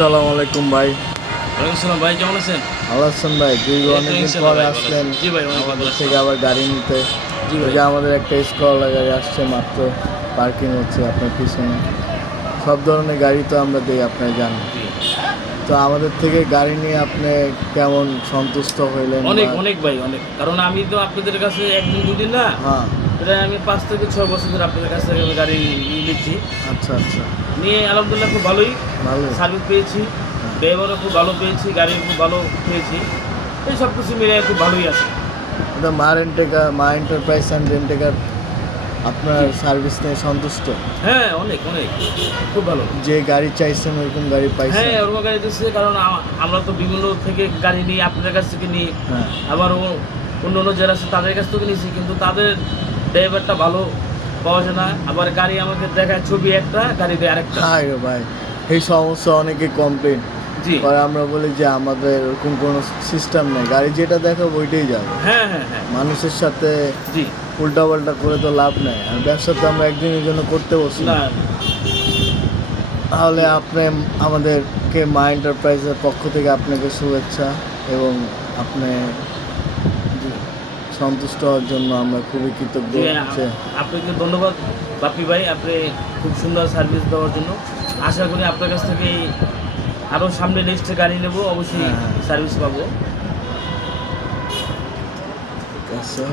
আসসালামু আলাইকুম ভাই। ওয়ালাইকুম আসসালাম ভাই, কেমন আছেন? ভালো আছেন ভাই? অনেকদিন পরে আসলেন জি ভাই, অনেক ভালো আমাদের আছি। থেকে আবার গাড়ি নিতে। জি ভাই। ওই যে আমাদের একটা স্কলা গাড়ি আসছে মাত্র, পার্কিং হচ্ছে আপনার পিছনে। সব ধরনের গাড়ি তো আমরা দিই, আপনারা জানেন। জি। তো আমাদের থেকে গাড়ি নিয়ে আপনি কেমন সন্তুষ্ট হইলেন? অনেক অনেক ভাই, অনেক। কারণ আমি তো আপনাদের কাছে একদিন দুদিন না, হ্যাঁ, এটা আমি 5 থেকে 6 বছর ধরে আপনাদের কাছ থেকে আমি গাড়ি নিচ্ছি। আচ্ছা আচ্ছা, নিয়ে আলহামদুলিল্লাহ খুব ভালোই ভালো। সার্ভিস পেয়েছি, ড্রাইভারও খুব ভালো পেয়েছি, গাড়ি খুব ভালো পেয়েছি। এই সব কিছু মিলে খুব ভালোই আছে। এটা মা এন্টারপ্রাইজ অ্যান্ড রেন্টেকার আপনার সার্ভিস নিয়ে সন্তুষ্ট? হ্যাঁ, অনেক অনেক খুব ভালো। যে গাড়ি চাইছেন ওইরকম গাড়ি পাইছেন? হ্যাঁ, ওরকম গাড়ি দিচ্ছে, কারণ আমরা তো বিভিন্ন থেকে গাড়ি নিই, আপনাদের কাছ থেকে নিই। হ্যাঁ, আবার অন্য অন্য যারা আছে তাদের কাছ থেকে নিয়েছি, কিন্তু তাদের ড্রাইভারটা ভালো পাওয়া যায় না। আবার গাড়ি আমাকে দেখায় ছবি একটা, গাড়ি দেয় আরেকটা। হাই রে ভাই, এই সমস্যা অনেকে কমপ্লেন জি। পরে। আমরা বলি যে আমাদের ওরকম কোনো সিস্টেম নেই, গাড়ি যেটা দেখাবো ওইটাই যাবে। হ্যাঁ হ্যাঁ হ্যাঁ। মানুষের সাথে জি। উল্টাপাল্টা করে তো লাভ নেই, আর ব্যবসা তো আমরা একদিনের জন্য করতে বসি না। না। তাহলে আপনি আমাদেরকে মা এন্টারপ্রাইজের পক্ষ থেকে আপনাকে শুভেচ্ছা, এবং আপনি সন্তুষ্ট হওয়ার জন্য আমরা খুবই কৃতজ্ঞ। জি, হচ্ছে আপনাকে ধন্যবাদ বাপি ভাই, আপনি খুব সুন্দর সার্ভিস দেওয়ার জন্য। আশা করি আপনার কাছ থেকে আরও সামনে নেক্সট গাড়ি নেব, অবশ্যই হ্যাঁ, হ্যাঁ। সার্ভিস পাবো। ঠিক আছে।